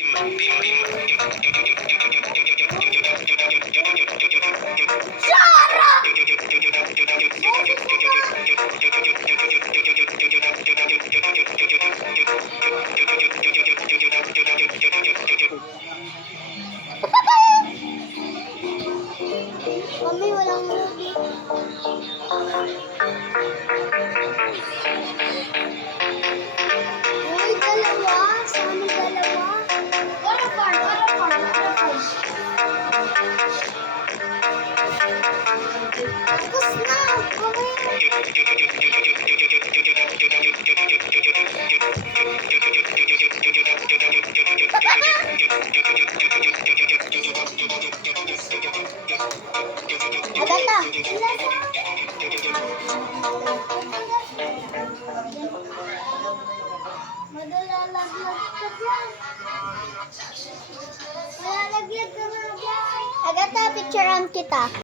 Mami, walang movie. Uy, dalawa. Sa amin dalawa. Waterfall. Tapos na. Agata. Malalaglag ka dyan. Malalaglag ka na dyan. Agata, picturean kita.